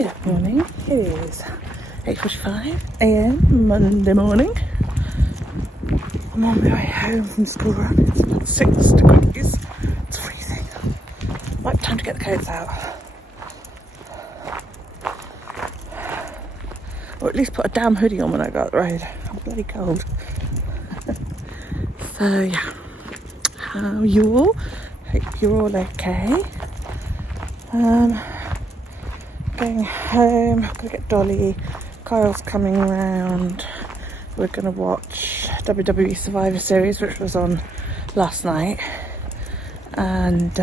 Good morning. It is 8:45 a.m. Monday morning. I'm on my way home from school run. It's about 6 degrees. It's freezing. Right, time to get the coats out. Or at least put a damn hoodie on when I go out the road. I'm bloody cold. So yeah, how you all? Hope you're all okay. Going home. I'm gonna get Dolly. Kyle's coming around. We're gonna watch WWE Survivor Series, which was on last night, and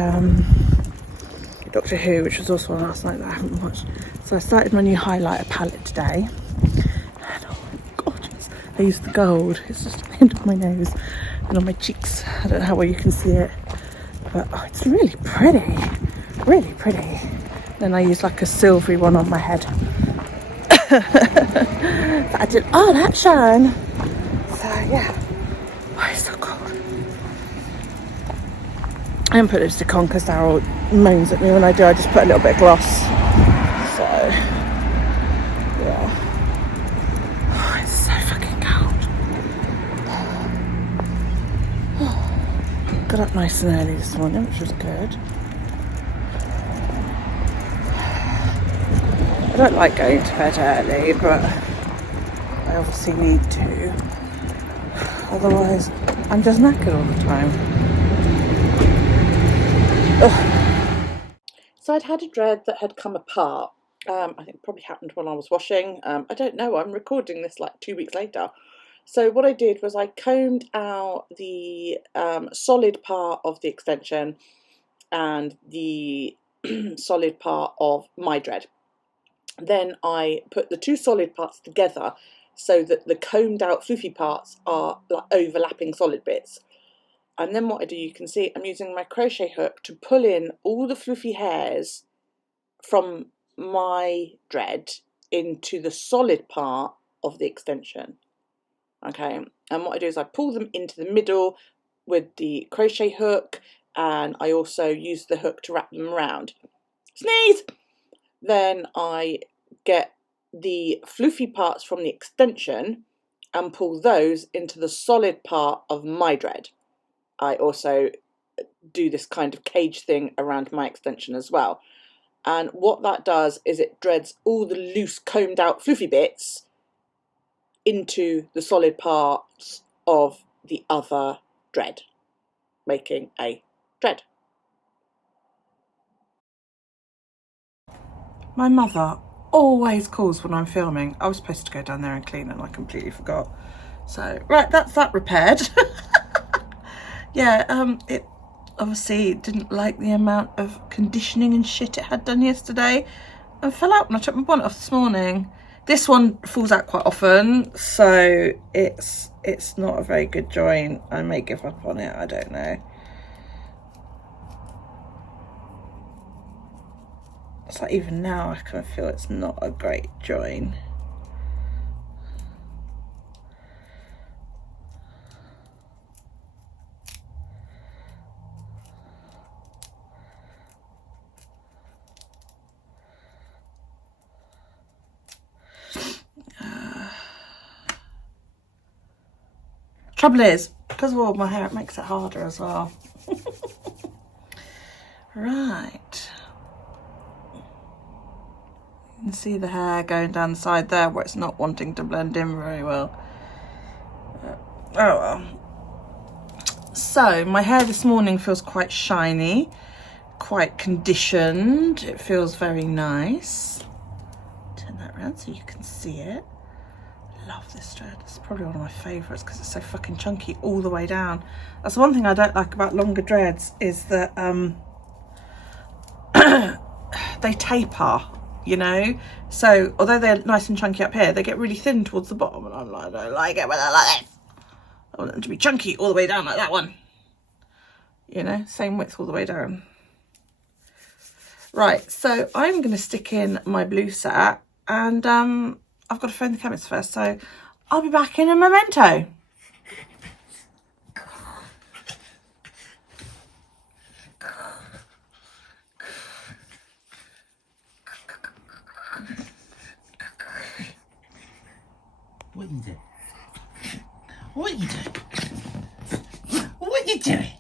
Doctor Who, which was also on last night that I haven't watched. So I started my new highlighter palette today. And oh my gorgeous! I used the gold. It's just at the end of my nose and on my cheeks. I don't know how well you can see it, but oh, it's really pretty. Really pretty. Then I used like a silvery one on my head. But I did all that shine. So yeah. Oh, it's so cold. I haven't put lipstick on because Daryl moans at me when I do. I just put a little bit of gloss. So yeah. Oh, it's so fucking cold. Got up nice and early this morning, which was good. I don't like going to bed early, but I obviously need to. Otherwise, I'm just knackered all the time. Ugh. So I'd had a dread that had come apart. I think it probably happened when I was washing. I don't know. I'm recording this like 2 weeks later. So what I did was I combed out the solid part of the extension and the solid part of my dread. Then I put the two solid parts together so that the combed out floofy parts are like overlapping solid bits. And then what I do, you can see I'm using my crochet hook to pull in all the floofy hairs from my dread into the solid part of the extension. Okay, and what I do is I pull them into the middle with the crochet hook, and I also use the hook to wrap them around. Sneeze! Then I get the floofy parts from the extension and pull those into the solid part of my dread. I also do this kind of cage thing around my extension as well. And what that does is it dreads all the loose combed out floofy bits into the solid parts of the other dread, making a dread. My mother always calls when I'm filming. I was supposed to go down there and clean and I completely forgot. So, right, that's that repaired. Yeah, it obviously didn't like the amount of conditioning and shit it had done yesterday and fell out when I took my bonnet off this morning. This one falls out quite often, so it's not a very good joint. I may give up on it, I don't know. It's like even now I kind of feel it's not a great join. Trouble is, because of all my hair, it makes it harder as well. Right. You can see the hair going down the side there where it's not wanting to blend in very well. Oh well. So my hair this morning feels quite shiny, quite conditioned. It feels very nice. Turn that around so you can see it. Love this dread. It's probably one of my favourites because it's so fucking chunky all the way down. That's one thing I don't like about longer dreads is that they taper, you know, so although they're nice and chunky up here, they get really thin towards the bottom, and I'm like, I don't like it when they're like this. I want them to be chunky all the way down like that one, you know, same width all the way down. Right, so I'm going to stick in my blue set, and I've got to phone the chemist first, so I'll be back in a memento. What are you doing? What are you doing? What are you doing?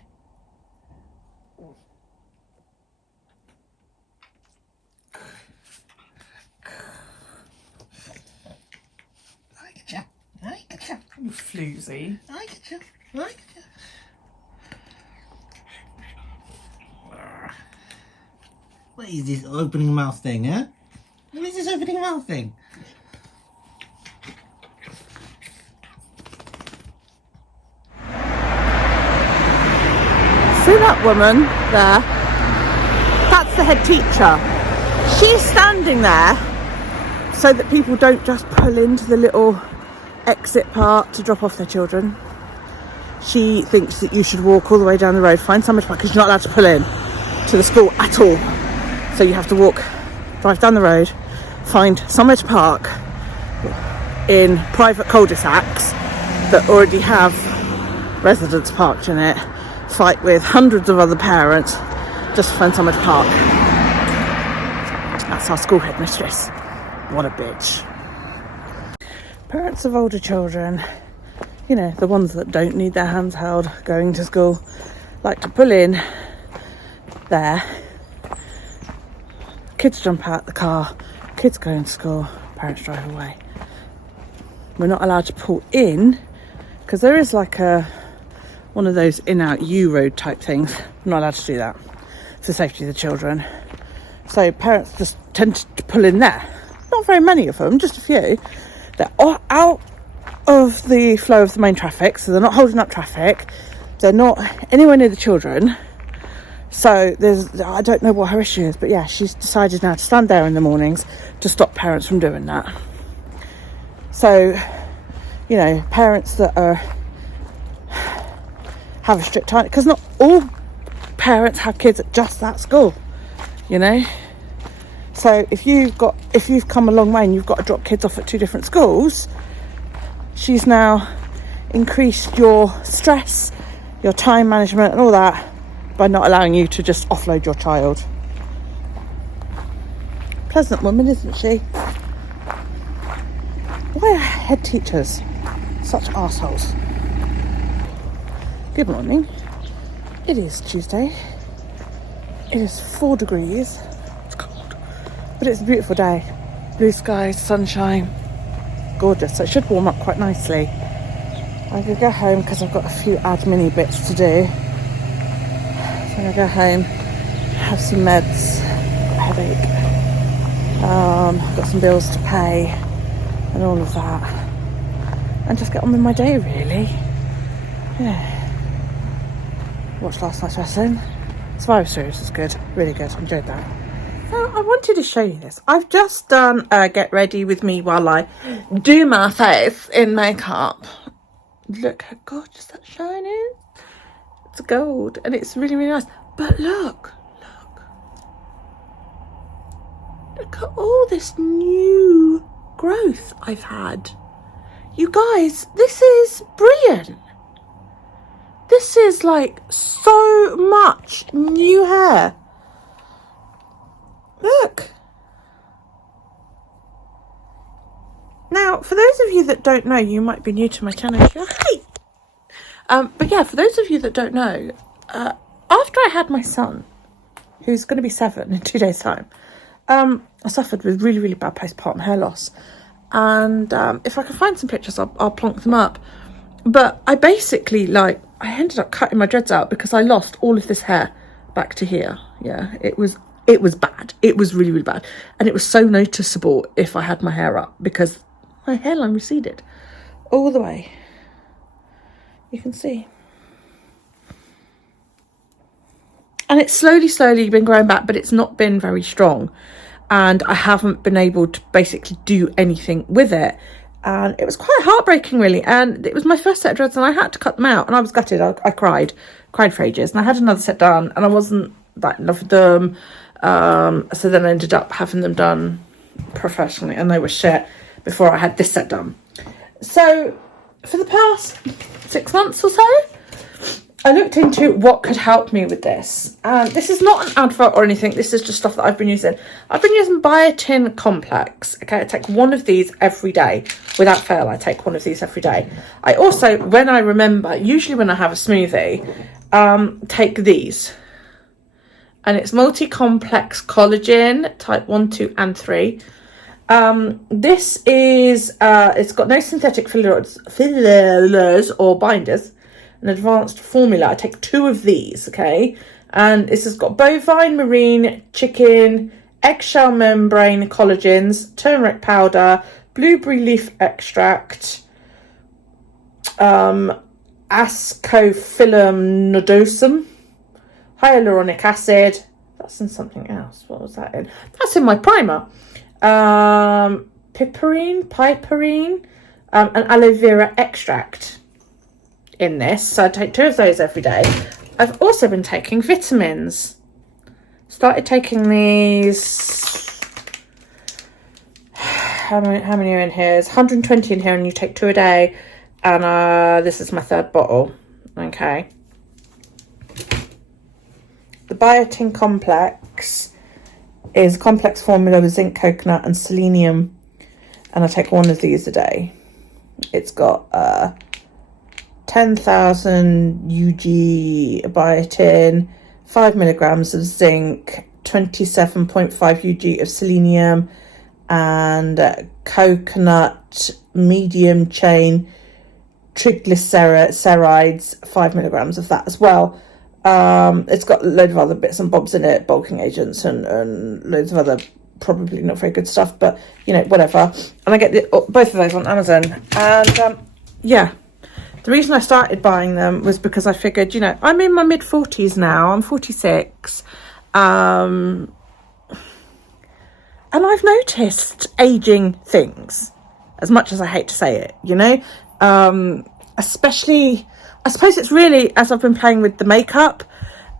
I get you. I get you. You floozy. I get you. I get you. What is this opening mouth thing, huh? What is this opening mouth thing? See that woman there? That's the head teacher. She's standing there so that people don't just pull into the little exit part to drop off their children. She thinks that you should walk all the way down the road, find somewhere to park, because you're not allowed to pull in to the school at all. So you have to drive down the road, find somewhere to park in private cul-de-sacs that already have residents parked in it, fight with hundreds of other parents just to find somewhere to park. That's our school headmistress. What a bitch. Parents of older children, you know, the ones that don't need their hands held going to school, like to pull in there. Kids jump out the car, kids go into school, parents drive away. We're not allowed to pull in because there is like one of those in-out U-road type things. We're not allowed to do that for the safety of the children. So parents just tend to pull in there. Not very many of them, just a few. They're out of the flow of the main traffic, so they're not holding up traffic. They're not anywhere near the children. So I don't know what her issue is, but yeah, she's decided now to stand there in the mornings to stop parents from doing that. So, you know, parents that have a strict time, because not all parents have kids at just that school, you know. So if you've come a long way and you've got to drop kids off at two different schools, she's now increased your stress, your time management and all that by not allowing you to just offload your child. Pleasant woman, isn't she? Why are head teachers such assholes? Good morning. It is Tuesday. It is 4 degrees. It's cold, but it's a beautiful day. Blue skies, sunshine, gorgeous. So it should warm up quite nicely. I'm gonna go home because I've got a few admin bits to do. I'm gonna go home, have some meds, got a headache, got some bills to pay and all of that, and just get on with my day really. Yeah. Watched last night's lesson. Survivor Series was good, really good, enjoyed that. So I wanted to show you this. I've just done get ready with me while I do my face in makeup. Look how gorgeous that shine is. It's gold and it's really, really nice. But look at all this new growth I've had. You guys, this is brilliant. This is like so much new hair. Look. Now, for those of you that don't know, you might be new to my channel. Hi. But yeah, for those of you that don't know, after I had my son, who's going to be 7 in 2 days' time, I suffered with really, really bad postpartum hair loss. And if I can find some pictures, I'll plonk them up. But I basically, I ended up cutting my dreads out because I lost all of this hair back to here. Yeah, it was bad. It was really, really bad. And it was so noticeable if I had my hair up because my hairline receded all the way. You can see. And it's slowly been growing back, but it's not been very strong. And I haven't been able to basically do anything with it. And it was quite heartbreaking, really. And it was my first set of dreads and I had to cut them out. And I was gutted. I cried for ages. And I had another set done and I wasn't that in love with them. So then I ended up having them done professionally and they were shit before I had this set done. So for the past 6 months or so, I looked into what could help me with this, and this is not an advert or anything. This is just stuff that I've been using. I've been using Biotin Complex. Okay, I take one of these every day without fail. I take one of these every day. I also, when I remember, usually when I have a smoothie, take these, and it's multi-complex collagen type 1, 2 and 3. This is it's got no synthetic fillers or binders. An advanced formula. I take 2 of these, okay, and this has got bovine, marine, chicken, eggshell membrane collagens, turmeric powder, blueberry leaf extract, ascophyllum nodosum, hyaluronic acid. That's in something else. What was that in? That's in my primer. Piperine, and aloe vera extract in this. So I take 2 of those every day. I've also been taking vitamins. Started taking these. How many are in here? There's 120 in here, and you take 2 a day. And this is my 3rd bottle. Okay. The Biotin Complex is a complex formula with zinc, coconut, and selenium. And I take 1 of these a day. It's got 10,000 UG biotin, 5 milligrams of zinc, 27.5 UG of selenium, and coconut medium chain triglycerides, 5 milligrams of that as well. It's got a load of other bits and bobs in it, bulking agents and loads of other probably not very good stuff, but you know, whatever. And I get both of those on Amazon, and yeah. The reason I started buying them was because I figured, you know, I'm in my mid-40s now. I'm 46. And I've noticed aging things, as much as I hate to say it, you know. Especially, I suppose it's really, as I've been playing with the makeup,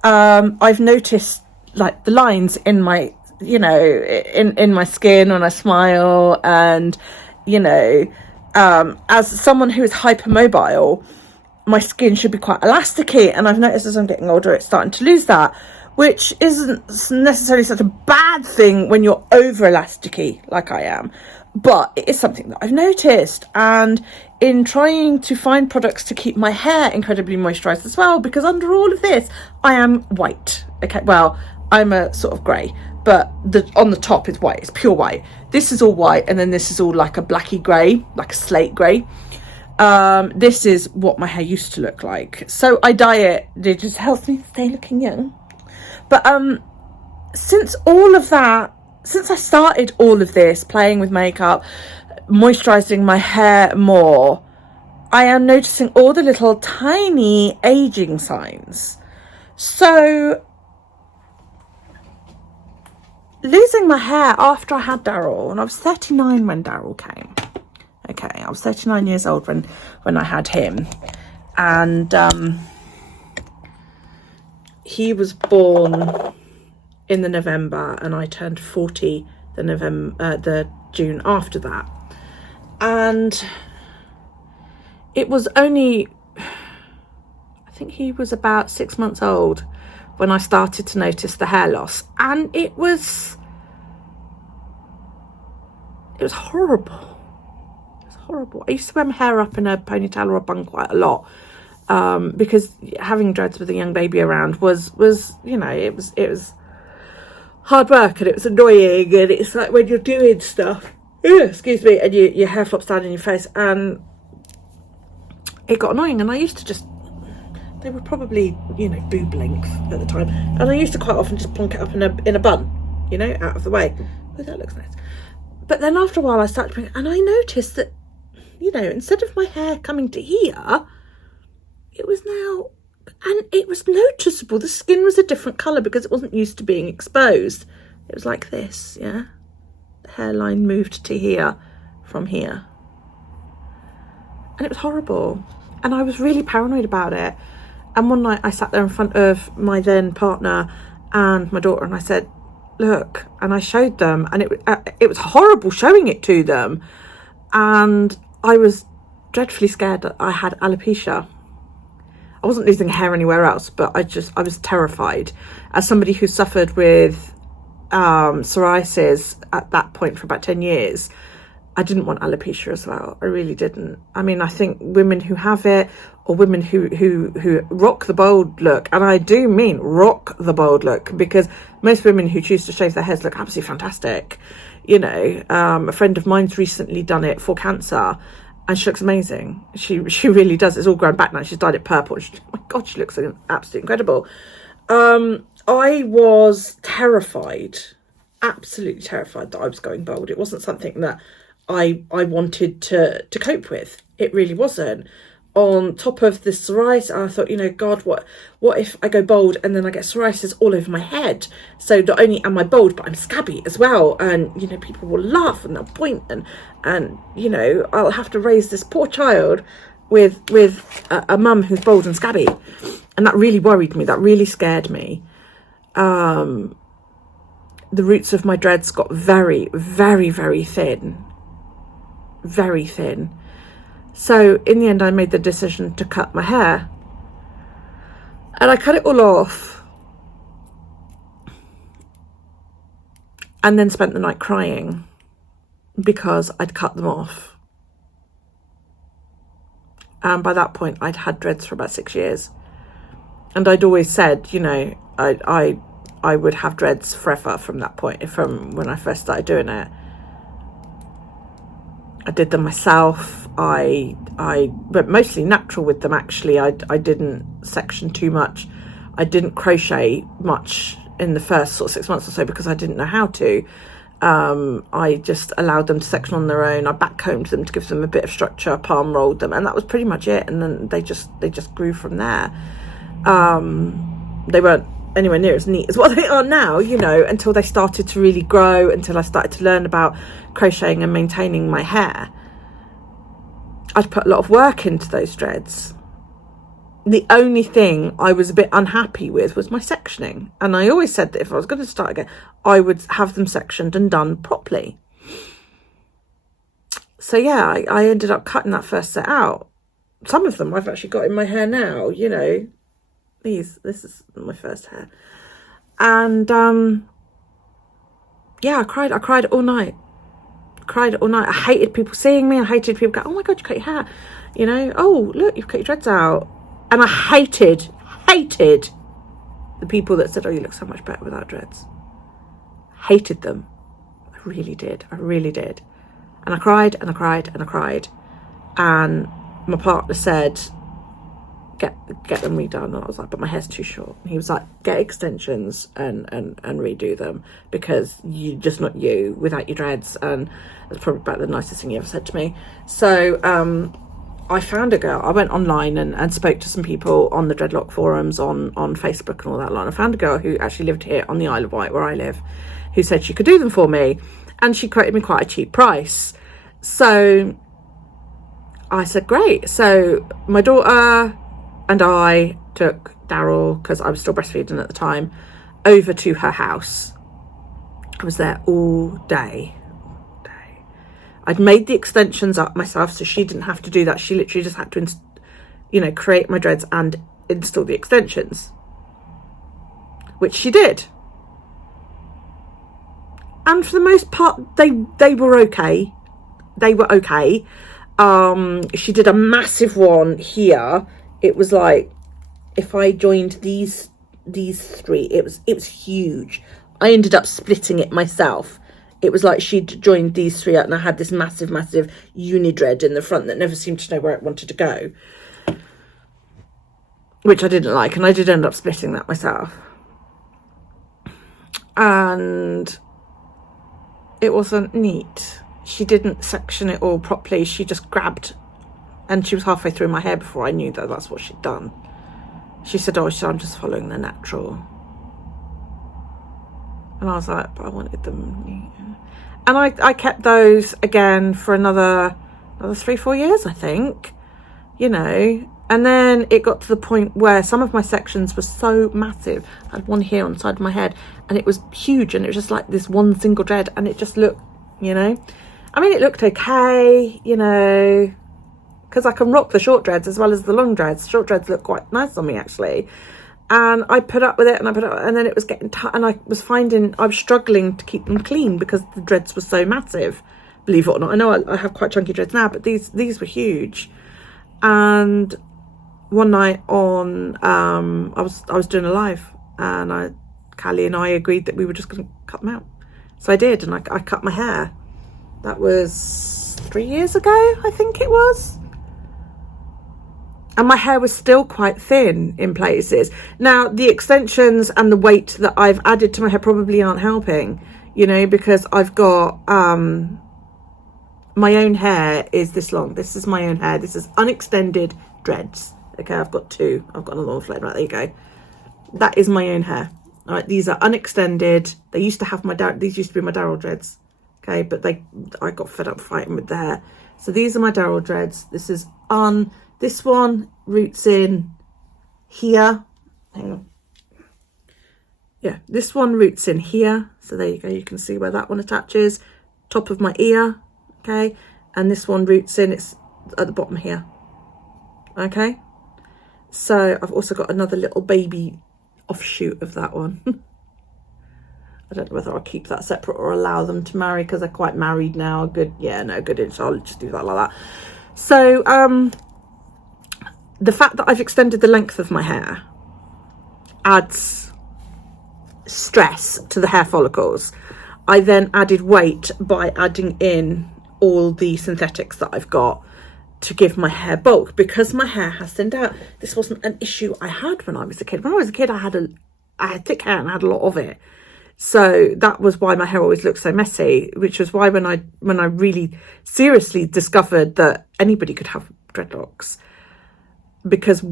I've noticed, like, the lines in my, you know, in my skin when I smile, and, you know, as someone who is hypermobile, my skin should be quite elasticy, and I've noticed as I'm getting older it's starting to lose that, which isn't necessarily such a bad thing when you're over elasticy like I am, but it is something that I've noticed. And in trying to find products to keep my hair incredibly moisturized as well, because under all of this I am white, okay, well, I'm a sort of grey, but on the top is white. It's pure white. This is all white, and then this is all like a blacky grey, like a slate grey. This is what my hair used to look like. So I dye it. It just helps me stay looking young. But since all of that, since I started all of this, playing with makeup, moisturising my hair more, I am noticing all the little tiny aging signs. So losing my hair after I had Daryl, and I was 39 when Daryl came. Okay, I was 39 years old when I had him, and he was born in the November, and I turned 40 the June after that, and it was only, I think he was about 6 months old when I started to notice the hair loss, and it was horrible. Horrible. I used to wear my hair up in a ponytail or a bun quite a lot, because having dreads with a young baby around was you know, it was hard work, and it was annoying, and it's like when you're doing stuff, excuse me, and your hair flops down in your face, and it got annoying. And I used to just, they were probably, you know, boob length at the time, and I used to quite often just plonk it up in a bun, you know, out of the way. Oh, that looks nice. But then after a while I started doing it, and I noticed that, you know, instead of my hair coming to here, it was now, and it was noticeable. The skin was a different colour because it wasn't used to being exposed. It was like this, yeah. The hairline moved to here from here. And it was horrible. And I was really paranoid about it. And one night I sat there in front of my then partner and my daughter, and I said, look, and I showed them, and it was horrible showing it to them. And I was dreadfully scared that I had alopecia. I wasn't losing hair anywhere else, but I was terrified. As somebody who suffered with psoriasis at that point for about 10 years, I didn't want alopecia as well. I really didn't. I mean, I think women who have it, or women who rock the bold look, and I do mean rock the bold look, because most women who choose to shave their heads look absolutely fantastic. You know, a friend of mine's recently done it for cancer, and she looks amazing. She really does. It's all grown back now. She's dyed it purple. Oh my God, she looks absolutely incredible. I was terrified, absolutely terrified that I was going bald. It wasn't something that I wanted to cope with. It really wasn't. On top of the psoriasis, I thought, you know, God, what if I go bald and then I get psoriasis all over my head? So not only am I bald, but I'm scabby as well. And, you know, people will laugh and they'll point and you know, I'll have to raise this poor child with a mum who's bald and scabby. And that really worried me. That really scared me. The roots of my dreads got very, very, very thin. Very thin. So in the end, I made the decision to cut my hair, and I cut it all off, and then spent the night crying because I'd cut them off. And by that point, I'd had dreads for about 6 years, and I'd always said, you know, I would have dreads forever from that point, from when I first started doing it. I did them myself. But mostly natural with them, actually. I didn't section too much. I didn't crochet much in the first sort of 6 months or so because I didn't know how to. I just allowed them to section on their own. I backcombed them to give them a bit of structure, palm rolled them, and that was pretty much it. And then they just grew from there. They weren't anywhere near as neat as what they are now, you know, until they started to really grow, until I started to learn about crocheting and maintaining my hair. I'd put a lot of work into those dreads. The only thing I was a bit unhappy with was my sectioning. And I always said that if I was going to start again, I would have them sectioned and done properly. So yeah, I ended up cutting that first set out. Some of them I've actually got in my hair now, you know. This is my first hair. And yeah, I cried all night. I hated people seeing me. I hated people going, oh my God, you cut your hair. You know, oh, look, you've cut your dreads out. And I hated the people that said, oh, you look so much better without dreads. Hated them. I really did. And I cried. And my partner said, get them redone. And I was like, but my hair's too short. And he was like, get extensions and redo them, because you're just not you without your dreads. And that's probably about the nicest thing he ever said to me. So I found a girl. I went online and spoke to some people on the dreadlock forums on Facebook and all that line. I found a girl who actually lived here on the Isle of Wight, where I live, who said she could do them for me, and she quoted me quite a cheap price. So I said, great. So my daughter and I took Daryl, because I was still breastfeeding at the time, over to her house. I was there all day. I'd made the extensions up myself, so she didn't have to do that. She literally just had to, create my dreads and install the extensions, which she did. And for the most part, they were okay. She did a massive one here. It was like, if I joined these three, it was huge. I ended up splitting it myself. It was like she'd joined these three out, and I had this massive uni dread in the front that never seemed to know where it wanted to go, which I didn't like, and I did end up splitting that myself. And it wasn't neat. She didn't section it all properly. She just grabbed, and she was halfway through my hair before I knew that that's what she'd done. She said, oh, I'm just following the natural. And I was like, but I wanted them neat. And I kept those again for another 3-4 years, I think, And then it got to the point where some of my sections were so massive. I had one here on the side of my head, and it was huge, and it was just like this one single dread, and it just looked, I mean, it looked okay, because because I can rock the short dreads as well as the long dreads. Short dreads look quite nice on me, actually. And I put up with it, and then it was getting tight, and I was struggling to keep them clean because the dreads were so massive, believe it or not. I know I have quite chunky dreads now, but these were huge. And one night on, I was doing a live, and Callie and I agreed that we were just going to cut them out. So I did, and I cut my hair. That was 3 years ago, I think it was. And my hair was still quite thin in places. Now, the extensions and the weight that I've added to my hair probably aren't helping, because I've got, my own hair is this long. This is my own hair. This is unextended dreads. Okay, I've got two. I've got another one floating. Right, there you go. That is my own hair. All right, these are unextended. They used to have these used to be my Daryl dreads. Okay, but I got fed up fighting with the hair. So these are my Daryl dreads. This one roots in here. Hang on. Yeah, this one roots in here. So there you go. You can see where that one attaches. Top of my ear. Okay. And this one roots in. It's at the bottom here. Okay. So I've also got another little baby offshoot of that one. I don't know whether I'll keep that separate or allow them to marry because they're quite married now. Good. Yeah, no, good. So I'll just do that like that. So, the fact that I've extended the length of my hair adds stress to the hair follicles. I then added weight by adding in all the synthetics that I've got to give my hair bulk because my hair has thinned out. This wasn't an issue I had when I was a kid. When I was a kid, I had thick hair and I had a lot of it. So that was why my hair always looked so messy, which was why when I really seriously discovered that anybody could have dreadlocks, because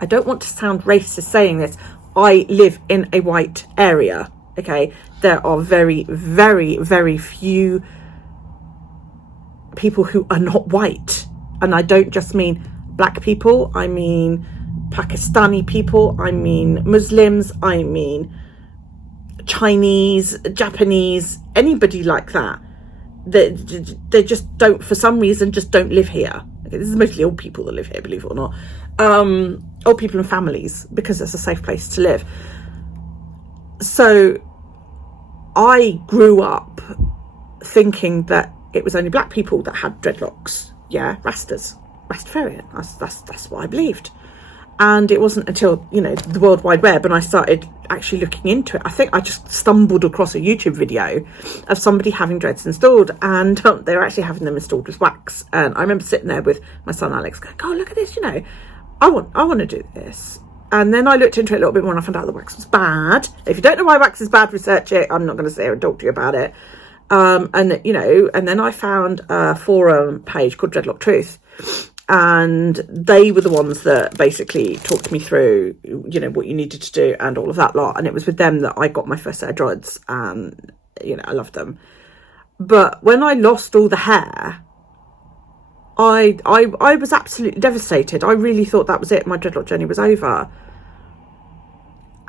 I don't want to sound racist saying this, I live in a white area, okay? There are very, very, very few people who are not white. And I don't just mean black people, I mean Pakistani people, I mean Muslims, I mean Chinese, Japanese, anybody like that. They just don't, for some reason, just don't live here. Okay, this is mostly old people that live here, believe it or not. Old people and families, because it's a safe place to live. So I grew up thinking that it was only black people that had dreadlocks. Yeah, Rastafarian. That's what I believed. And it wasn't until, the World Wide Web and I started actually looking into it. I think I just stumbled across a YouTube video of somebody having dreads installed, and they were actually having them installed with wax. And I remember sitting there with my son Alex going, oh, look at this, I want to do this. And then I looked into it a little bit more and I found out the wax was bad. If you don't know why wax is bad, research it. I'm not going to sit here and talk to you about it. And then I found a forum page called Dreadlock Truth. And they were the ones that basically talked me through, what you needed to do and all of that lot. And it was with them that I got my first set of dreads, and, I loved them. But when I lost all the hair, I was absolutely devastated. I really thought that was it. My dreadlock journey was over.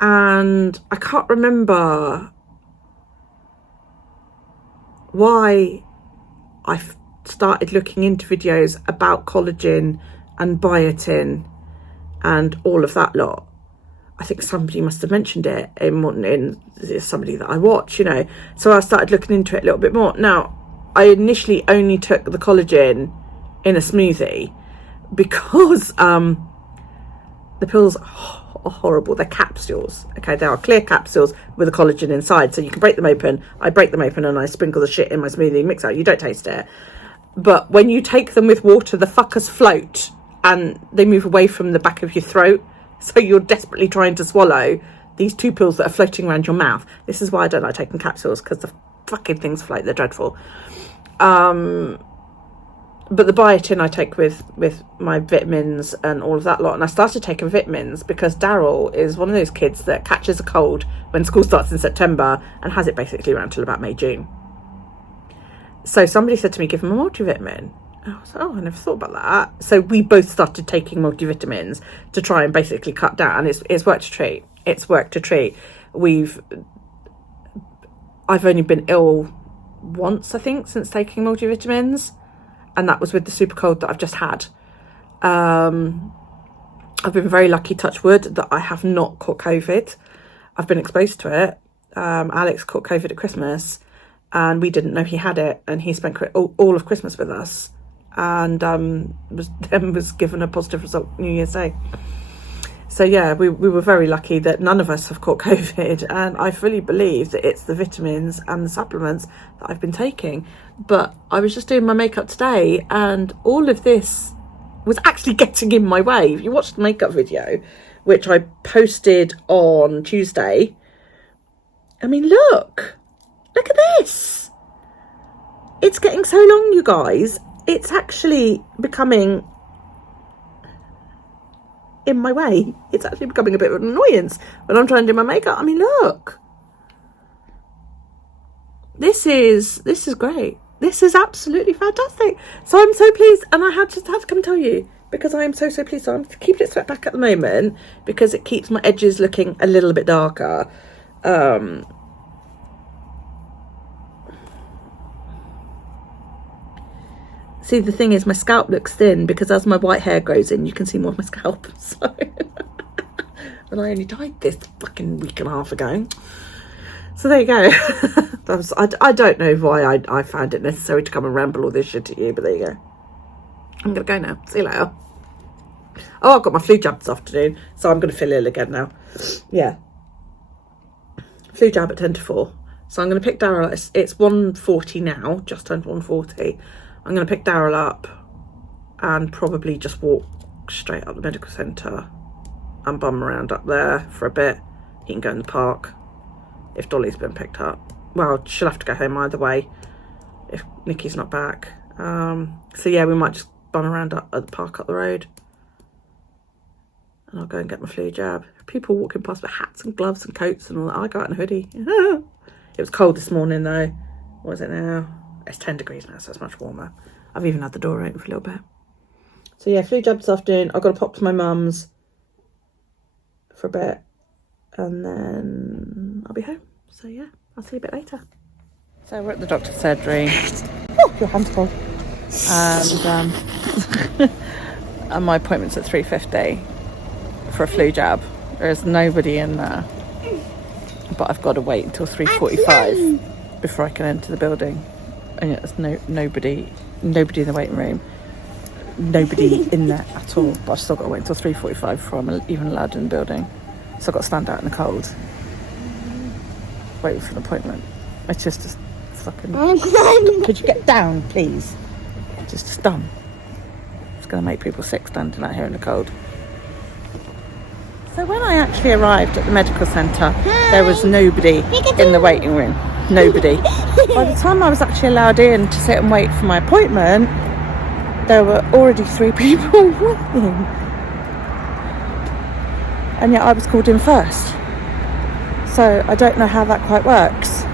And I can't remember why I started looking into videos about collagen and biotin and all of that lot. I think somebody must have mentioned it in somebody that I watch, So I started looking into it a little bit more. Now, I initially only took the collagen in a smoothie because the pills are horrible. They're capsules. Okay, they are clear capsules with the collagen inside, so you can break them open. I break them open and I sprinkle the shit in my smoothie, mix it out. You don't taste it. But when you take them with water, the fuckers float and they move away from the back of your throat. So you're desperately trying to swallow these two pills that are floating around your mouth. This is why I don't like taking capsules, because the fucking things float. They're dreadful. But the biotin I take with my vitamins and all of that lot. And I started taking vitamins because Daryl is one of those kids that catches a cold when school starts in September and has it basically around till about May, June. So somebody said to me, give him a multivitamin. I was like, I never thought about that. So we both started taking multivitamins to try and basically cut down. And it's worked to treat. It's worked to treat. I've only been ill once, I think, since taking multivitamins. and that was with the super cold that I've just had. I've been very lucky, touch wood, that I have not caught COVID. I've been exposed to it. Alex caught COVID at Christmas, and we didn't know he had it, and he spent all of Christmas with us, and was given a positive result New Year's Day. So yeah, we were very lucky that none of us have caught COVID, and I fully believe that it's the vitamins and the supplements that I've been taking. But I was just doing my makeup today, and all of this was actually getting in my way. If you watched the makeup video, which I posted on Tuesday, I mean, look at this. It's getting so long, you guys. It's actually becoming in my way. It's actually becoming a bit of an annoyance when I'm trying to do my makeup. I mean, look. This is great. This is absolutely fantastic. So I'm so pleased, and I had to come tell you, because I am so pleased. So I'm keeping it swept back at the moment because it keeps my edges looking a little bit darker. See, the thing is, my scalp looks thin because as my white hair grows in, you can see more of my scalp. So, and I only dyed this fucking week and a half ago. So there you go. I don't know why I found it necessary to come and ramble all this shit at you, but there you go. I'm going to go now. See you later. Oh, I've got my flu jab this afternoon, so I'm going to feel ill again now. Yeah. Flu jab at 10 to 4. So I'm going to pick Daryl up. It's 1:40 now, just turned 1:40. I'm going to pick Daryl up and probably just walk straight up the medical centre and bum around up there for a bit. He can go in the park if Dolly's been picked up. Well, she'll have to go home either way if Nikki's not back. So yeah, we might just bum around up at the park up the road. And I'll go and get my flu jab. People walking past with hats and gloves and coats and all that. I go out in a hoodie. It was cold this morning though. What is it now? It's 10 degrees now, so it's much warmer. I've even had the door open for a little bit. So yeah, flu jab this afternoon. I've got to pop to my mum's for a bit, and then I'll be home. So yeah, I'll see you a bit later. So we're at the doctor's surgery. Oh, your hand's cold. And and my appointment's at 3:50 for a flu jab. There's nobody in there, but I've got to wait until 3:45 before I can enter the building. And yet there's nobody in the waiting room, nobody in there at all. But I've still got to wait until 3:45 before I'm even allowed in the building. So I've got to stand out in the cold, waiting for an appointment. It's just a fucking. Could you get down, please? Just dumb. It's going to make people sick standing out here in the cold. So when I actually arrived at the medical centre, there was nobody in the waiting room. Nobody. By the time I was actually allowed in to sit and wait for my appointment, there were already 3 people waiting. And yet I was called in first. So I don't know how that quite works.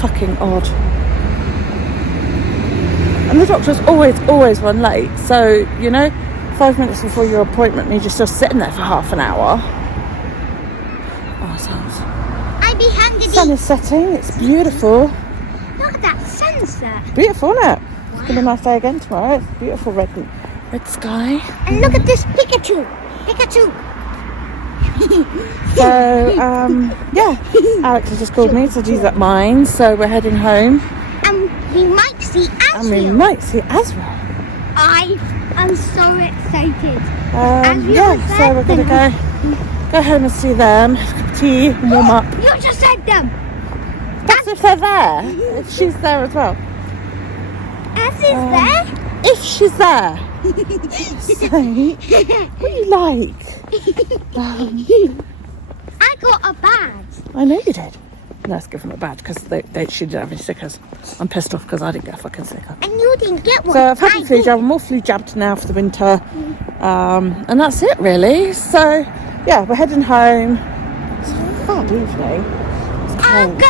Fucking odd. And the doctors always run late. So, 5 minutes before your appointment and you're just sitting there for half an hour. Oh, the sun is setting. It's beautiful. Look at that sunset. It's beautiful, isn't it? Wow. It's going to be a nice day again tomorrow. It's beautiful red sky. And look at this Pikachu. So, yeah. Alex has just called me, said he's at mine. So we're heading home. And we might see Azrael. I am so excited. So we're going to go home and see them, have a cup of tea, and warm up. You just said them. That's if they're there. If she's there as well. Az is there? If she's there. So, what do you like? I got a badge. I know you did. No, let's give them a badge because she didn't have any stickers. I'm pissed off because I didn't get a fucking sticker. And you didn't get one. So I've had the flu jab. I'm all flu jabbed now for the winter. And that's it really. So yeah, we're heading home. It's a fun evening. It's cold.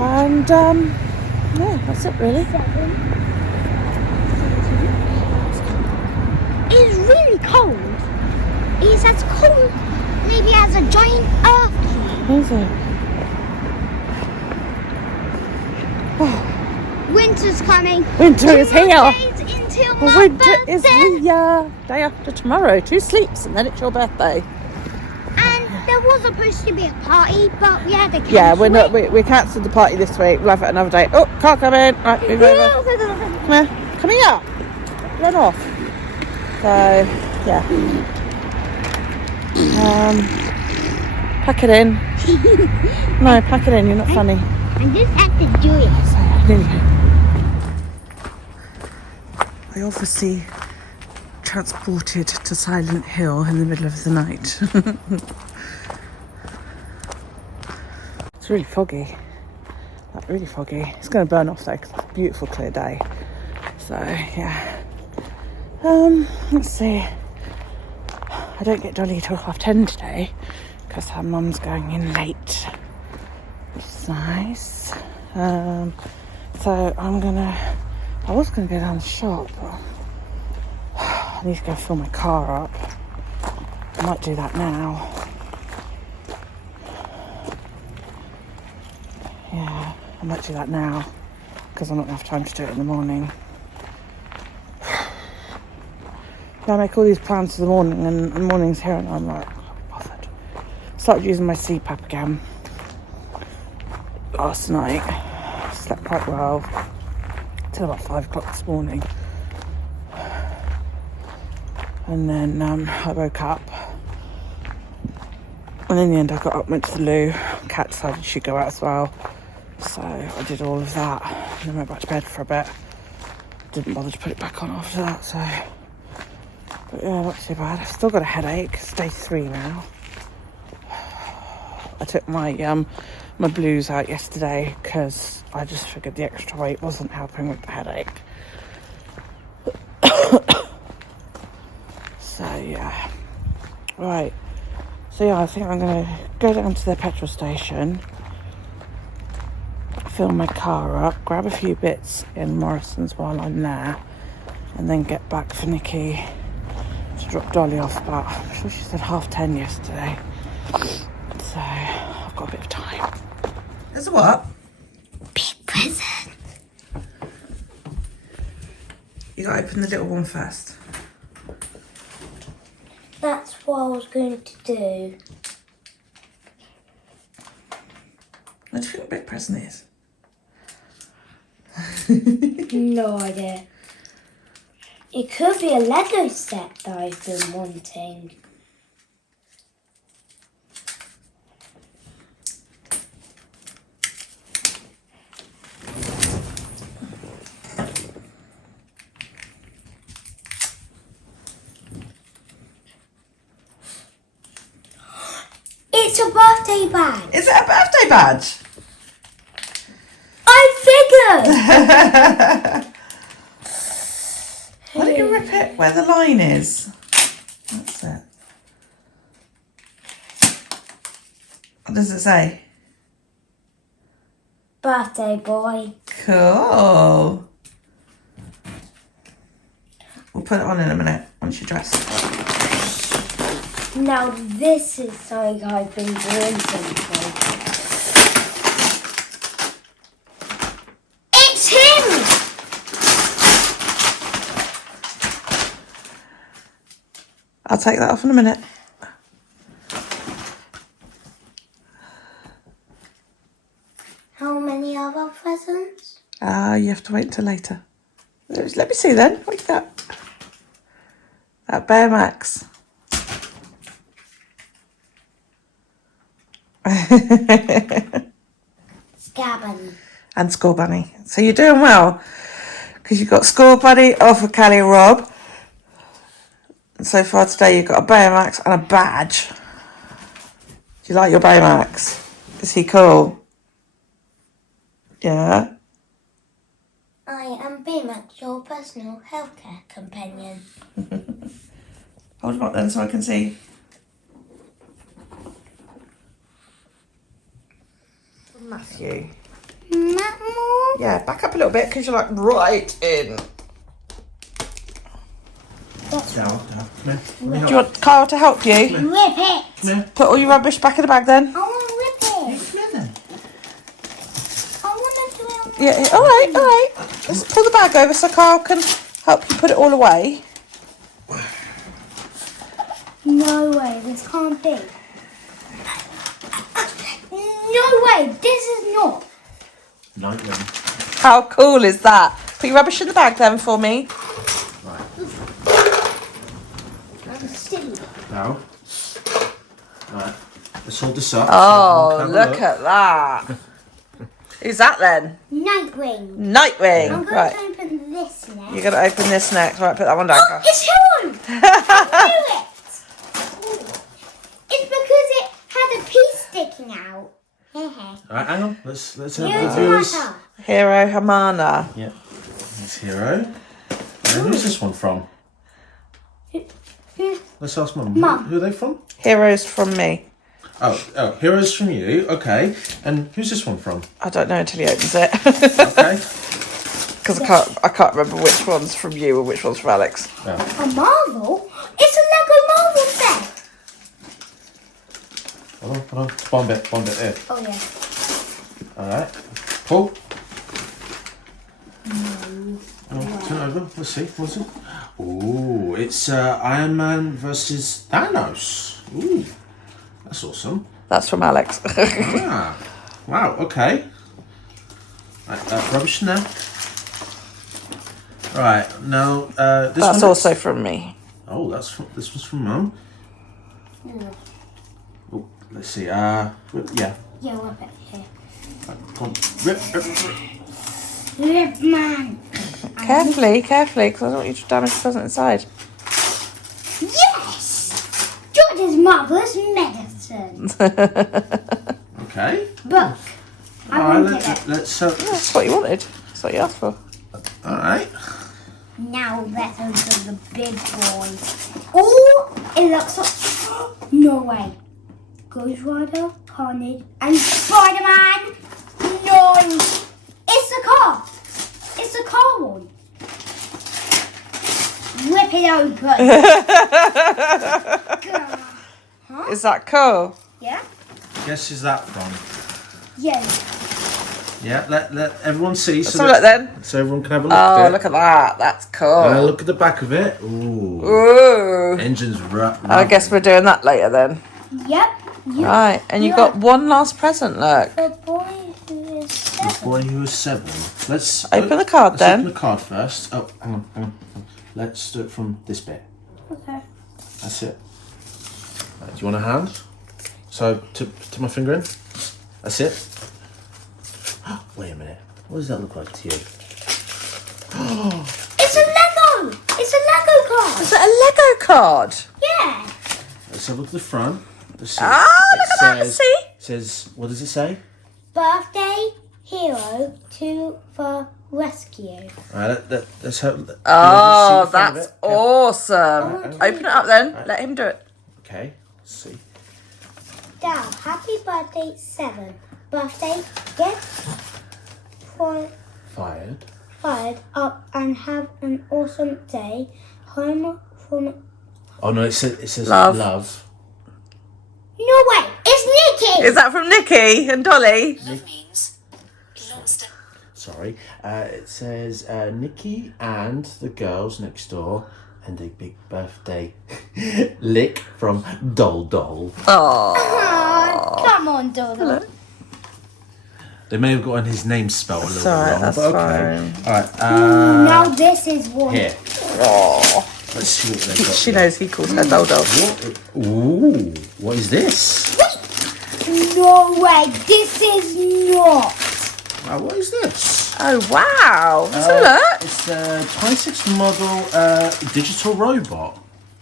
And yeah, that's it really. It's really cold. It's as cold maybe as a giant earthquake. Is it? Oh, winter's coming. Winter is 2 more here. days until my Winter birthday. is here. Day after tomorrow. 2 sleeps and then it's your birthday. And there was supposed to be a party, but we had to cancel Yeah, we're not. it. We cancelled the party this week. We'll have it another day. Oh, car coming. Right, move over. Come here. Come here. Run off. So, yeah. Pack it in. No, pack it in. You're not funny. I just had to do it. I obviously transported to Silent Hill in the middle of the night. It's really foggy. Like, really foggy. It's going to burn off though because it's a beautiful clear day. So, yeah. Let's see. I don't get Dolly till 10:30 today because her mum's going in late. Which is nice. So I was gonna go down the shop, but I need to go fill my car up. I might do that now. Yeah, I might do that now because I'm not gonna have time to do it in the morning. I make all these plans for the morning, and the morning's here, and I'm like, I'm not bothered. Started using my CPAP again last night. Slept quite well till about 5 o'clock this morning, and then I woke up, and in the end I got up, went to the loo. Kat decided she'd go out as well, so I did all of that, and then went back to bed for a bit. Didn't bother to put it back on after that, so. But yeah, not too bad. I've still got a headache. Stage 3 now. I took my my blues out yesterday because I just figured the extra weight wasn't helping with the headache. So yeah. Right. So yeah, I think I'm going to go down to the petrol station, fill my car up, grab a few bits in Morrison's while I'm there, and then get back for Nikki to drop Dolly off about, I'm sure she said 10:30 yesterday. So I've got a bit of time. There's a what? Big present. You got to open the little one first. That's what I was going to do. What do you think a big present is? No idea. It could be a Lego set that I've been wanting. It's a birthday badge. Is it a birthday badge? I figured. Why don't you rip it where the line is? That's it. What does it say? Birthday boy. Cool. We'll put it on in a minute once you're dressed. Now this is something I've been wanting for. It's him! I'll take that off in a minute. How many other presents? You have to wait until later. Let me see then. Look at that. That Bear Max. Scare Bunny. And Score Bunny. So you're doing well. Because you've got Score Bunny, off of Callie and Rob. And so far today you've got a Baymax and a badge. Do you like your Baymax? Is he cool? Yeah? I am Baymax, your personal healthcare companion. Hold him up then so I can see. Matthew. Matthew? Yeah, back up a little bit because you're like right in. Down. Come here. Do you want Kyle to help you? Rip it! Come here. Put all your rubbish back in the bag then. I want to rip it. Come here then. I want to do it. Yeah, alright. Let's pull the bag over so Carl can help you put it all away. No way, this can't be. No way, this is not. Nightwing. How cool is that? Put your rubbish in the bag then for me. Right. I'm silly. Now. Right. Let's hold this up. Oh, so look at that. Who's that then? Nightwing. Nightwing. I'm going Right. to open this next. You're going to open this next. Right, put that one down. Oh, it's him! I knew it! It's because it had a piece sticking out. Alright, hang on. Let's have the Here's viewers. Mata. Hero Hamana. Yeah. It's Hero. And who's this one from? Let's ask Mum. Mum. Who are they from? Heroes from me. Oh, Heroes from you. Okay. And who's this one from? I don't know until he opens it. Okay. Because I can't remember which one's from you and which one's from Alex. Yeah. A Marvel? It's a Lego Marvel set! Hold on. Bomb it there. Oh, yeah. Alright. Pull. Oh, turn it over. Let's see. What's it? Ooh, it's Iron Man versus Thanos. Ooh, that's awesome. That's from Alex. Ah, wow. Okay. Right, rubbish in there. Right now, this That's one also from me. Oh, this was from Mum. Yeah. Oh, let's see. Yeah. Yeah, we're back here. Come on. Rip. Rip, man. Carefully, because I don't want you to damage the present inside. Yes! George's marvelous medicine. Okay. Book. I All wanted right. it. Let's. That's what you wanted. That's what you asked for. All right. Now let's open the big boy. Oh, it looks like... No way. Ghost Rider, Carnage, and Spider-Man. No. It's a car. It's a car one. Rip it open. Huh? Is that cool? Yeah? Guess who's that from? Yeah. Yeah. Let everyone see. Let's have a look then. So everyone can have a look Oh, at it. look at that. That's cool. Look at the back of it. Ooh. Ooh. Engine's I guess we're doing that later then. Yep. Right, and you've got one last present, look. The boy who is 7. Boy who was 7. Let's Open the card let's then. Open the card first. Oh, hang on. Let's do it from this bit. Okay. That's it. Right, do you want a hand? So to my finger in. That's it. Wait a minute. What does that look like to you? It's a Lego! It's a Lego car! Is it a Lego card? Yeah! Let's have a look at the front. Let's see. Ah, look at that, see? It says, what does it say? Birthday hero to the rescue. Alright, let's hope. Oh, that's awesome. Right, Open it up then. Let him do it. Okay, let's see. Dad, happy birthday 7. Birthday, get fired up and have an awesome day. Home from... Oh no, it says Love. love. No way! It's Nikki! Is that from Nikki and Dolly? Love means belongs to Sorry. It says Nikki and the girls next door and a big birthday lick from Doll. Oh. Oh, come on, Dodo. They may have gotten his name spelled a little bit alright, wrong, that's but okay. fine. Alright, Now this is one. here. Oh. Let's see what they've got. She here. knows he calls her Dodo. What? Ooh, what is this? No way, this is not. What is this? Oh, wow. Let's have a look. It's a 26 model digital robot.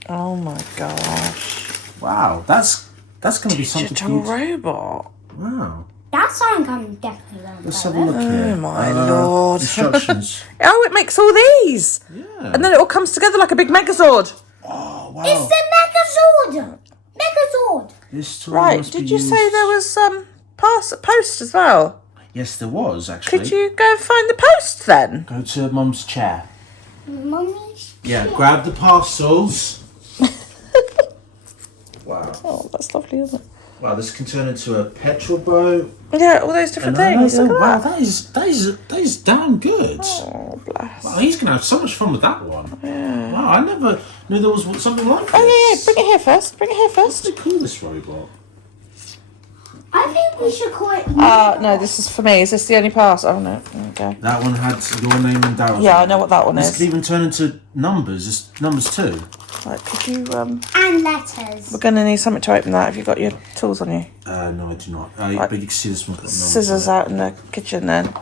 Oh, my gosh. Wow, that's going to be something Digital cute. robot. Wow. That's something I'm definitely going to Let's have a look here. Oh, my Lord. Instructions. Oh, it makes all these. Yeah. And then it all comes together like a big Megazord. Oh, wow. It's the Megazord! Megazord! This toy Right, must did be you say used- there was post as well? Yes, there was, actually. Could you go and find the post then? Go to Mum's chair. Mummy's Yeah, chair. grab the parcels. Wow. Oh, that's lovely, isn't it? Wow, this can turn into a petrol boat. Yeah, all those different And things. Look at wow, that. that is damn good. Oh, bless. Wow, he's going to have so much fun with that one. Yeah. Wow, I never knew there was something like this. Oh, yeah. Bring it here first. Bring it here What's first. they call this robot? I think we should call it. No, this is for me. Is this the only pass? Oh, no. Okay. That one had your name and Daryl's Yeah, name. I know what that one This is. could even turn into numbers. It's numbers 2. Right, could you, And letters. we're going to need something to open that. Have you got your tools on you? No, I do not. Right. But you can see this one got numbers. Scissors out in the kitchen then.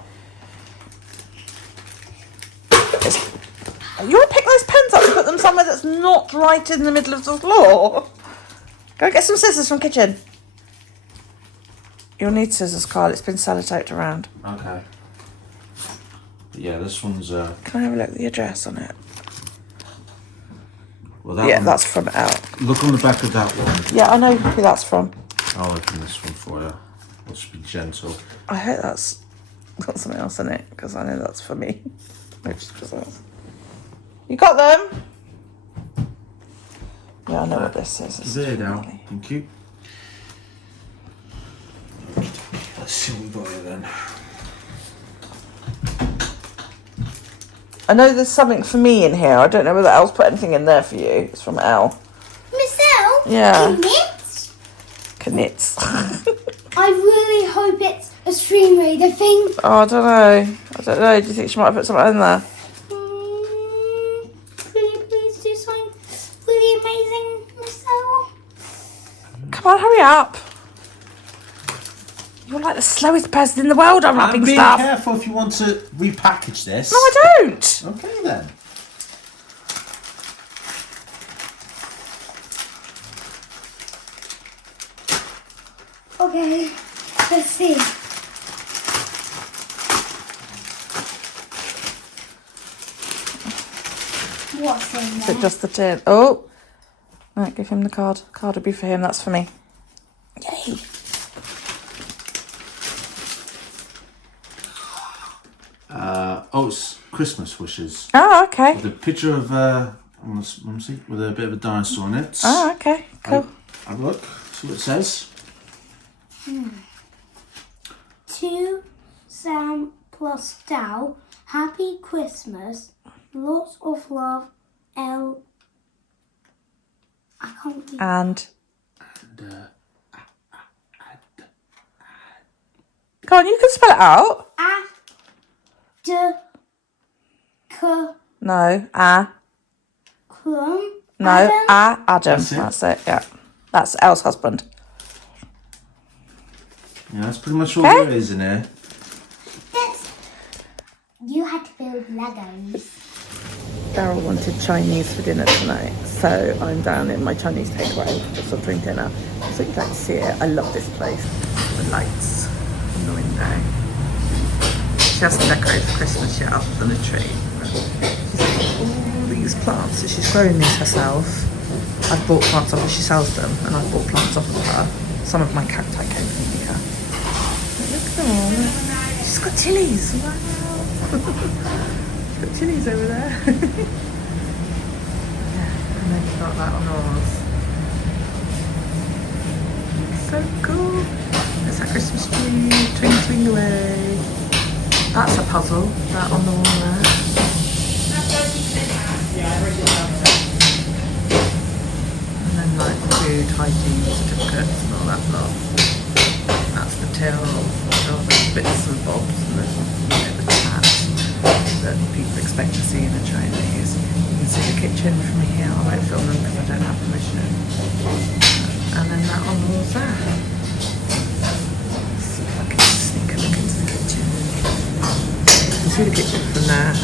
You want to pick those pens up and put them somewhere that's not right in the middle of the floor? Go get some scissors from kitchen. You'll need scissors, Carl. It's been sellotaped around. Okay. But yeah, this one's... Can I have a look at the address on it? Well, that Yeah, one, that's from L. look on the back of that one. Yeah, I know who that's from. I'll open this one for you. Let's be gentle. I hope that's got something else in it, because I know that's for me. You got them? Yeah, I know what this is. This is There from now. Ellie. Thank you. Let's see what we got here then. I know there's something for me in here. I don't know whether Elle's put anything in there for you. It's from Elle. Miss L? Yeah. Knit? Knits. I really hope it's a screen reader thing. Oh, I don't know. I don't know. Do you think she might have put something in there? Will you please do something really amazing, Miss L? Come on, hurry up. You're like the slowest person in the world unwrapping And be stuff. careful if you want to repackage this. No, I don't. Okay then. Okay, let's see. What's in Is there? it just the tin? Oh. Right, give him the card. Card will be for him. That's for me. Yay. It's Christmas wishes. Oh, okay. With a picture of let me see, with a bit of a dinosaur on it. Oh, okay. Cool. Have a look. See what it says. To Sam plus Dow, Happy Christmas, lots of love, L. I can't keep. And. Go on, you can spell it out. No, Clum. no, Adam. That's it, yeah. That's Elle's husband. Yeah, that's pretty much all Okay. there is in here. You had to build Legos. Daryl wanted Chinese for dinner tonight, so I'm down in my Chinese takeaway for some drink dinner. So you'd like to see it. I love this place. The lights on the window. She hasn't decorated for Christmas yet other than a tree. She's got all these plants, so she's growing these herself. I've bought plants off her, she sells them, and I've bought plants off of her. Some of my cacti came from Nika. Look at them all. She's got chilies. Wow. She's got chilies over there. Yeah, and then she got that on ours. So cool. There's that Christmas tree, twinkling away. That's a puzzle, that on the wall there. And then like food, hygiene certificates and all that lot. That's the till, all the bits and bobs and the tat that people expect to see in a Chinese. You can see the kitchen from here. I won't film them because I don't have permission. And then that on the wall there. So if I can sneak a look into the kitchen. You can see the kitchen from there.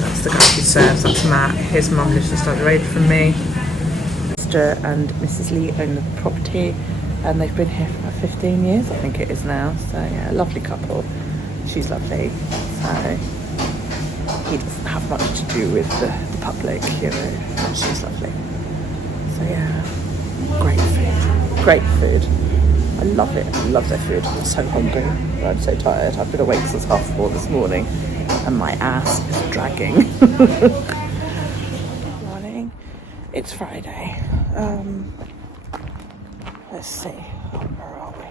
That's the guy who serves, that's Matt. His mum lives just up the road from me. Mr. and Mrs. Lee own the property and they've been here for about 15 years, I think it is now. So yeah, a lovely couple. She's lovely. So he doesn't have much to do with the public, you know. She's lovely. So yeah, great food. Great food. I love it. I love their food. I'm so hungry. I'm so tired. I've been awake since 4:30 this morning and my ass is dragging. Good morning. It's Friday. Let's see. Where are we?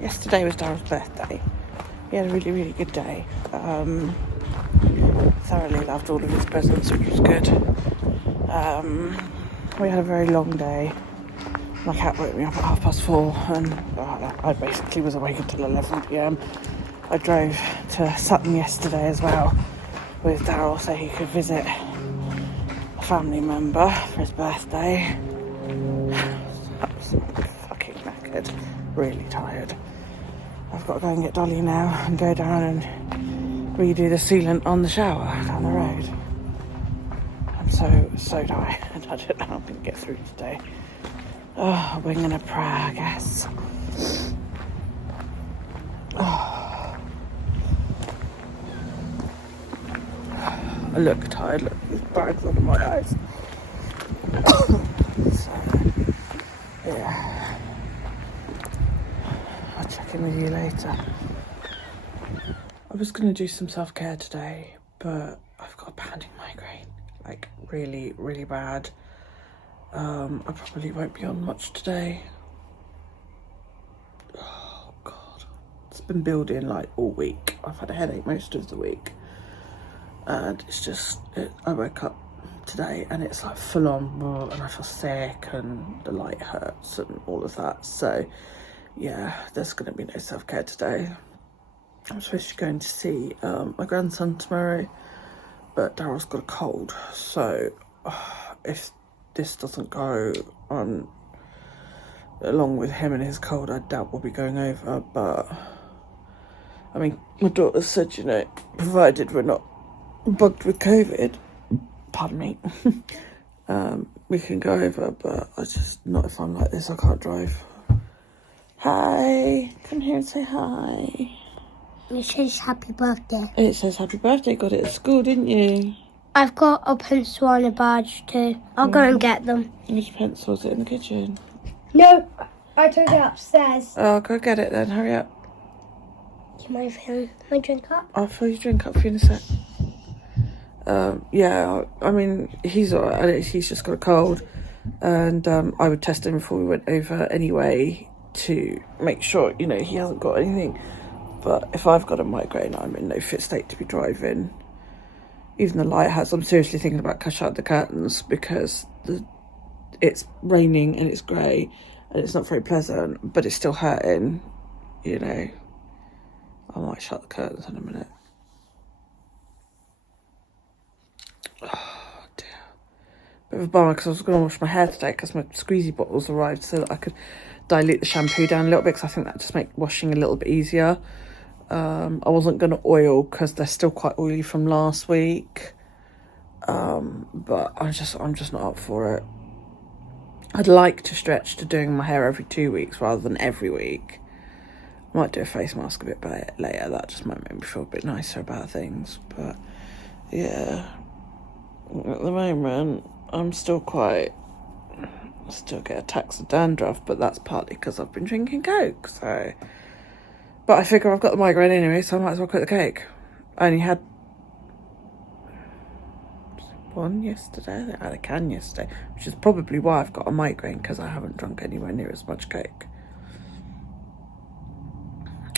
Yesterday was Daryl's birthday. he had a really, really good day. Thoroughly loved all of his presents, which was good. We had a very long day. My cat woke me up at 4:30 and I basically was awake until 11 p.m. I drove to Sutton yesterday as well with Daryl so he could visit a family member for his birthday. I was fucking knackered, really tired. I've got to go and get Dolly now and go down and redo the sealant on the shower down the road. I'm so tired. I don't know how I'm going to get through today. Oh, a wing and a prayer, I guess. Oh. I look tired. Look, there's bags under my eyes. So, yeah. I'll check in with you later. I was going to do some self-care today, but I've got a pounding migraine. Like, really, really bad. I probably won't be on much today. Oh, God. It's been building, like, all week. I've had a headache most of the week. And it's just, I woke up today and it's, like, full on, and I feel sick and the light hurts and all of that. So, yeah, there's going to be no self-care today. I'm supposed to be going to see my grandson tomorrow, but Daryl's got a cold. So, if this doesn't go on along with him and his cold, I doubt we'll be going over. But I mean, my daughter said, you know, provided we're not bugged with COVID, pardon me, we can go over. But I just, not if I'm like this, I can't drive. Hi, come here and say hi. It says happy birthday. It says happy birthday. Got it at school, didn't you? I've got a pencil and a badge too. I'll go and get them. Where's your pencil? Is it in the kitchen? No, I took it upstairs. Oh, go get it then. Hurry up. Do you mind filling my drink up? I'll fill your drink up for you in a sec. Yeah, I mean, he's alright. He's just got a cold. And I would test him before we went over anyway to make sure, you know, he hasn't got anything. But if I've got a migraine, I'm in no fit state to be driving. Even the lighthouse, I'm seriously thinking about cutting out the curtains because it's raining and it's grey and it's not very pleasant, but it's still hurting, you know. I might shut the curtains in a minute. Oh dear. Bit of a bummer because I was going to wash my hair today because my squeezy bottles arrived so that I could dilute the shampoo down a little bit because I think that just make washing a little bit easier. I wasn't going to oil because they're still quite oily from last week. But I'm just not up for it. I'd like to stretch to doing my hair every 2 weeks rather than every week. I might do a face mask a bit later. That just might make me feel a bit nicer about things. But yeah, at the moment, I'm still get attacks of dandruff, but that's partly because I've been drinking Coke, so. But I figure I've got the migraine anyway, so I might as well quit the cake. I only had one yesterday. I had a can yesterday, which is probably why I've got a migraine, because I haven't drunk anywhere near as much cake.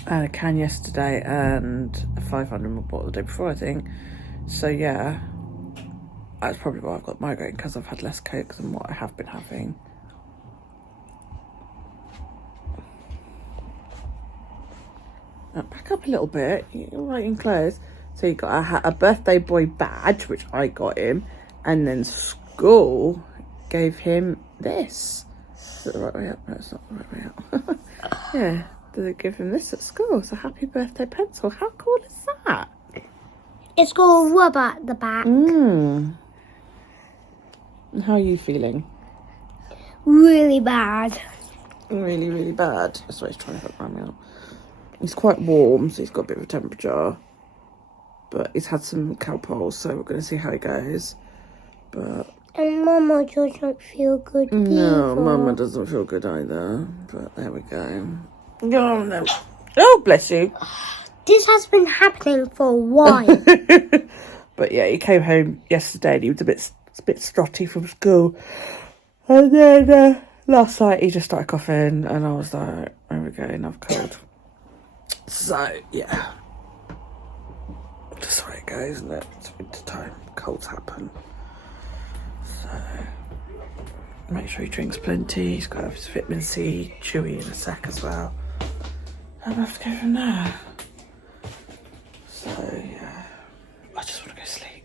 I had a can yesterday and a 500ml bottle the day before, I think. So yeah, that's probably why I've got migraine, because I've had less Coke than what I have been having. Now, back up a little bit. You're right in close. So you got a birthday boy badge, which I got him, and then school gave him this. Is it the right way up? No, it's not the right way up. Yeah, did they give him this at school? It's a happy birthday pencil. How cool is that? It's got a rubber at the back. And how are you feeling? Really bad. Really, really bad. That's why he's trying to help me out. He's quite warm, so he's got a bit of a temperature. But he's had some Calpols, so we're going to see how he goes. But And Mama doesn't feel good no, either. Mama doesn't feel good either. But there we go. Go on then. Oh, bless you. This has been happening for a while. But yeah, he came home yesterday and he was a bit strotty from school. And then last night he just started coughing and I was like, there we go, enough cold. So, yeah. go, isn't it? It's winter time, colds happen. So make sure he drinks plenty. He's got to have his vitamin C, chewy in a sec as well. And we'll have to go from there. So yeah, I just want to go sleep.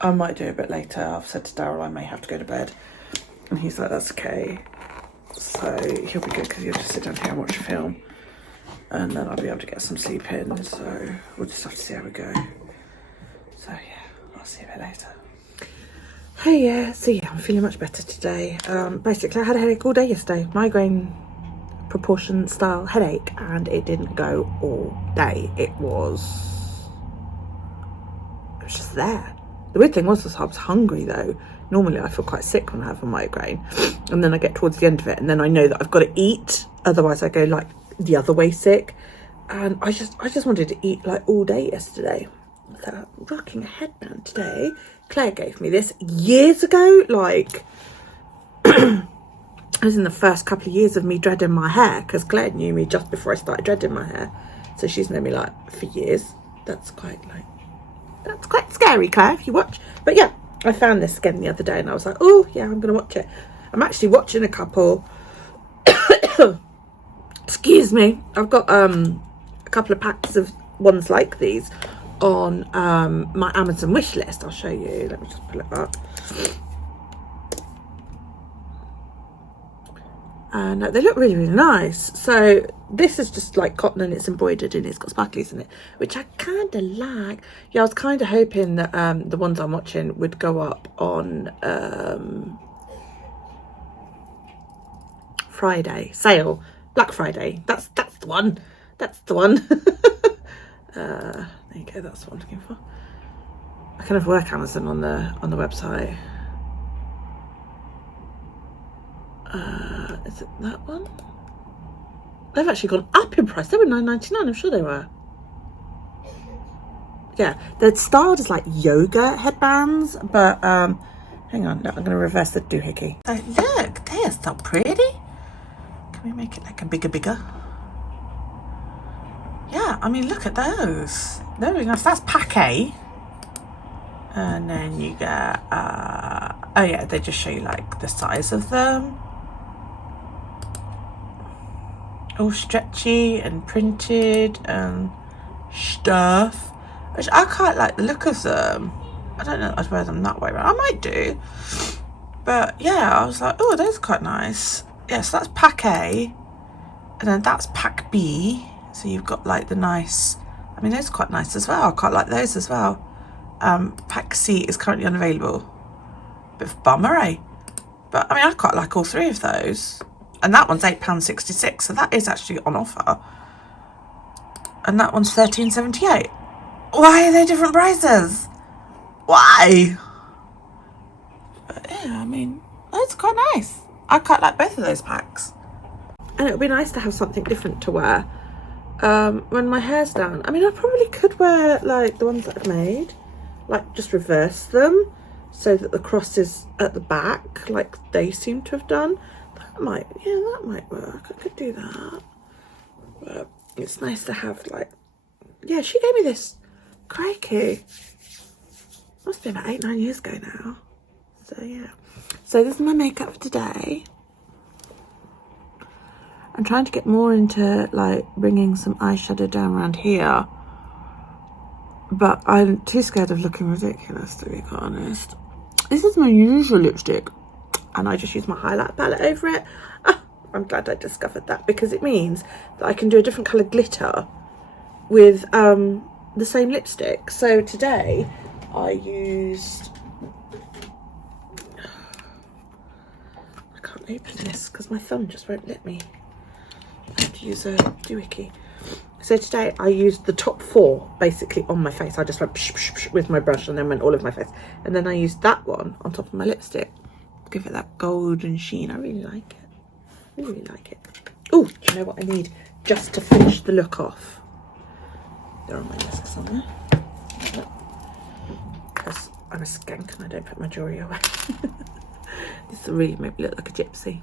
I might do a bit later. I've said to Daryl I may have to go to bed, and he's like, that's okay. So he'll be good because he'll just sit down here and watch a film, and then I'll be able to get some sleep in. So we'll just have to see how we go. So yeah, I'll see you a bit later. Hey, yeah, so yeah, I'm feeling much better today. Basically, I had a headache all day yesterday. Migraine proportion style headache, and it didn't go all day. It was just there. The weird thing was I was hungry though. Normally I feel quite sick when I have a migraine, and then I get towards the end of it and then I know that I've got to eat, otherwise I go like the other way sick. And I just wanted to eat like all day yesterday. So rocking a headband today. Claire gave me this years ago, like it was in the first couple of years of me dreading my hair, because Claire knew me just before I started dreading my hair, so she's known me like for years. That's quite scary, Claire, if you watch. But yeah, I found this again the other day and I was like, oh yeah, I'm gonna watch it. I'm actually watching a couple excuse me, I've got a couple of packs of ones like these on my Amazon wish list. I'll show you, let me just pull it up. And they look really, really nice. So this is just like cotton and it's embroidered and it's got sparklies in it, which I kind of like. Yeah, I was kind of hoping that the ones I'm watching would go up on Friday sale, Black Friday. That's the one. That's the one. There you go. That's what I'm looking for. I kind of work Amazon on the website. Is it that one? They've actually gone up in price. They were $9.99. I'm sure they were. Yeah, they're styled as like yoga headbands, but hang on, no, I'm going to reverse the doohickey. Oh, look, they are so pretty. Can we make it like a bigger? Yeah, I mean, look at those. They're really nice. That's pack A. And then you get, oh yeah, they just show you like the size of them. All stretchy and printed and stuff, which I quite like the look of them. I don't know I'd wear them that way around. I might do, but yeah, I was like, oh, those are quite nice. Yeah, so that's pack A, and then that's pack B. So you've got like the nice, I mean, those are quite nice as well. I quite like those as well. Pack C is currently unavailable. Bit of a bummer, eh? But I mean, I quite like all three of those. And that one's £8.66, so that is actually on offer. And that one's £13.78. Why are they different prices? Why? But yeah, I mean, that's quite nice. I quite like both of those packs. And it would be nice to have something different to wear when my hair's down. I mean, I probably could wear like the ones that I've made, like just reverse them so that the cross is at the back, like they seem to have done. That might work. I could do that. But it's nice to have like, yeah, she gave me this. Crikey. Must be about 8-9 years ago now. So yeah. So this is my makeup for today. I'm trying to get more into like bringing some eyeshadow down around here. But I'm too scared of looking ridiculous, to be quite honest. This is my usual lipstick. And I just use my highlight palette over it. I'm glad I discovered that, because it means that I can do a different colour glitter with the same lipstick. So today I used, I can't open this because my thumb just won't let me. I have to use a doohickey. So today I used the top 4 basically on my face. I just went psh, psh, psh with my brush and then went all over my face. And then I used that one on top of my lipstick. Give it that golden sheen. I really like it. Really like it. Oh, do you know what I need just to finish the look off? They're on my desk somewhere. Because I'm a skank and I don't put my jewellery away. This will really make me look like a gypsy.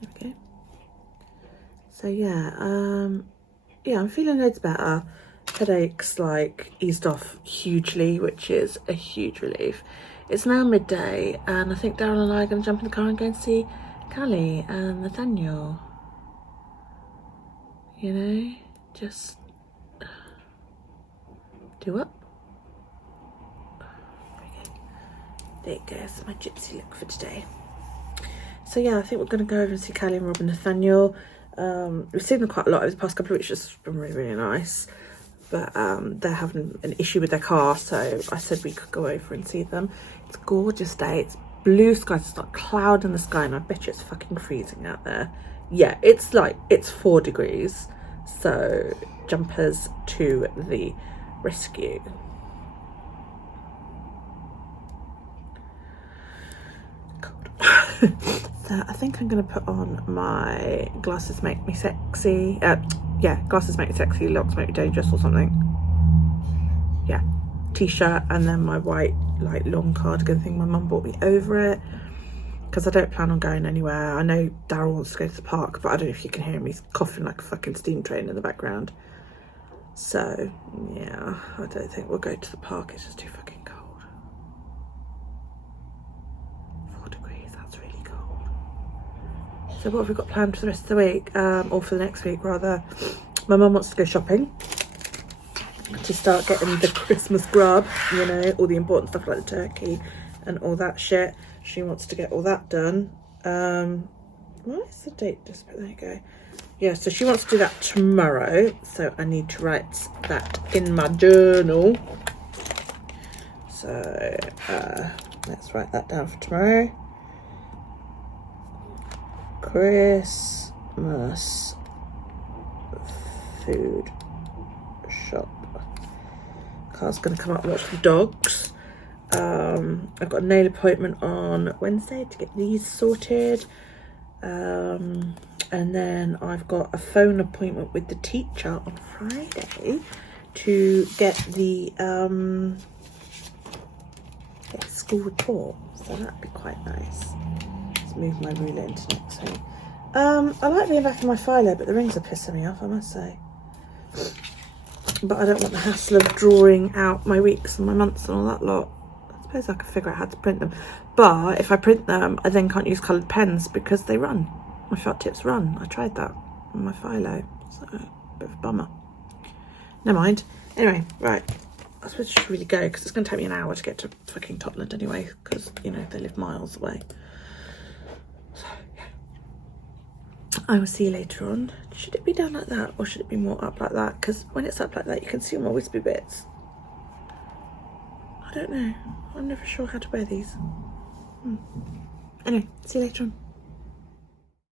There we go. So yeah, yeah, I'm feeling loads better. headaches like eased off hugely, which is a huge relief. It's now midday, and I think Darren and I are going to jump in the car and go and see Callie and Nathaniel. You know, just do up. There it goes, my gypsy look for today. So yeah, I think we're going to go over and see Callie and Rob and Nathaniel. We've seen them quite a lot over the past couple of weeks, which has been really, really nice. But they're having an issue with their car, so I said we could go over and see them. It's a gorgeous day. It's blue skies. It's not cloud in the sky, and I bet you it's fucking freezing out there. Yeah, it's 4 degrees. So jumpers to the rescue. So I think I'm going to put on my glasses make me sexy. Yeah, glasses make me sexy, locks make me dangerous or something. Yeah, t-shirt, and then my white long cardigan thing my mum bought me over it, because I don't plan on going anywhere. I know Daryl wants to go to the park, but I don't know if you can hear him. He's coughing like a fucking steam train in the background. So yeah, I don't think we'll go to the park. It's just too fucking cold. 4 degrees, that's really cold. So what have we got planned for the rest of the week, or for the next week rather? My mum wants to go shopping to start getting the Christmas grub, you know, all the important stuff like the turkey and all that shit. She wants to get all that done. What is the date? Just there you go. Yeah, so she wants to do that tomorrow, so I need to write that in my journal. So let's write that down for tomorrow. Christmas food shop. Car's gonna come up and watch the dogs. I've got a nail appointment on Wednesday to get these sorted. And then I've got a phone appointment with the teacher on Friday to get the school report. So that'd be quite nice. Let's move my ruler into next thing. I like being back in my philo, but the rings are pissing me off, I must say. But I don't want the hassle of drawing out my weeks and my months and all that lot. I suppose I could figure out how to print them. But if I print them, I then can't use coloured pens because they run. My felt tips run. I tried that on my philo. So, a bit of a bummer. Never mind. Anyway, right. I suppose I should really go because it's going to take me an hour to get to fucking Totland anyway, because, you know, they live miles away. So, yeah. I will see you later on. Should it be down like that or should it be more up like that? Because when it's up like that, you can see all my wispy bits. I don't know. I'm never sure how to wear these. Anyway, see you later on.